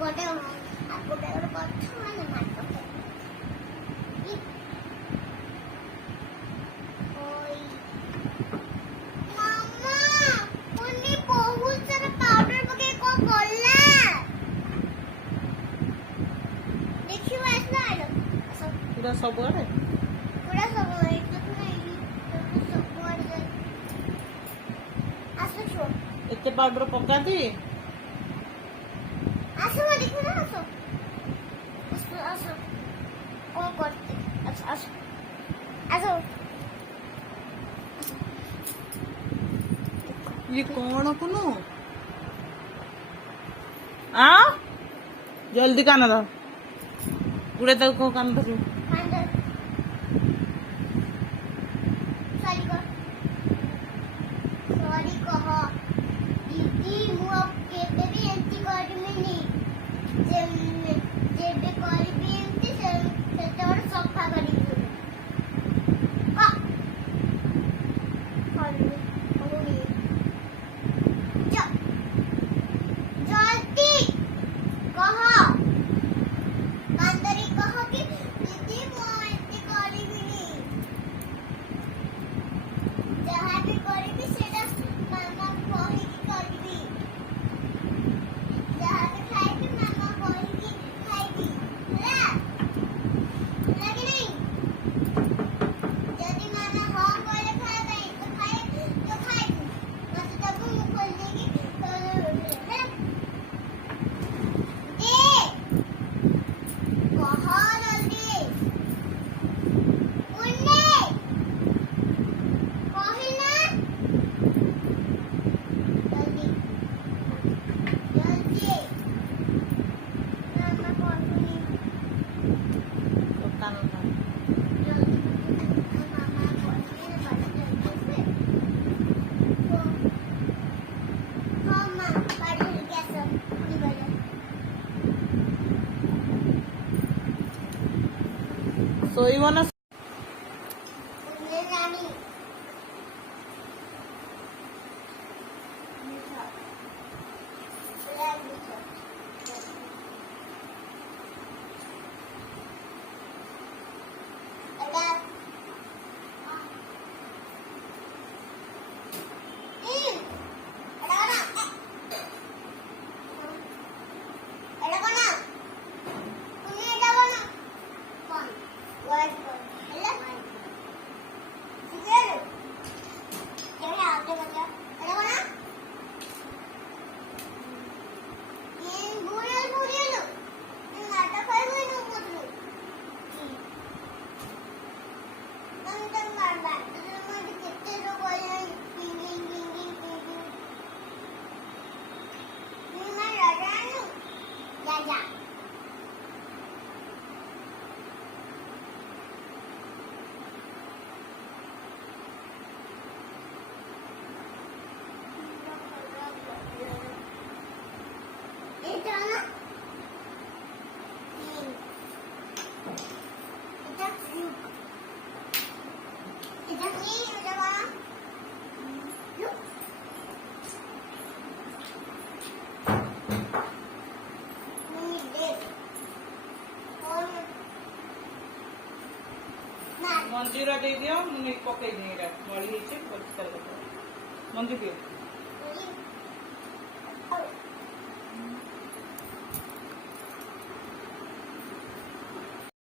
ଗୋଟେ ଗଛ ମାନେ ମାର୍କେଟ ওই মামা উনি বহুত সারা পাউডার পকে কো করলা দেখিও আসলো আলো पूरा सब आड़े পুরা সব একটু নাই সব পড়ে আসো ছো एते पाउडर पका दी আসো মা দেখো না আসো আসো আসো ও করতে আসো আসো আসো ये कौन कुनु आ जल्दी कान दो पूरे तक को कान धरू Mandar. Sorry ko. Sorry ko ha. Didi mu kete bi enti karmini. Jebe karbi enti seta or soffa kari dibe. Ka. Karbi. Ogi. Ja. Jaldi. Kaha. Mandari kaha ki दीदी वो इतनी करी भी नहीं जहाँ भी करी भी सेटा मामा कही की करी भी जहाँ पे खाई भी मामा कही की खाई भी ना लगी नहीं यदि मामा हाँ बोले खाए नहीं तो खाए भी मत तब मुँह खोल देगी तो है बहुत जल्दी कान दो सोईब ना Yeah. এটা না এটা কিউব এটা কি এটা না লুক নি দে और ना मंजीरा दे दियो मुझे पके देगा मड़ी है परिष्कार कर मंजी दियो नहीं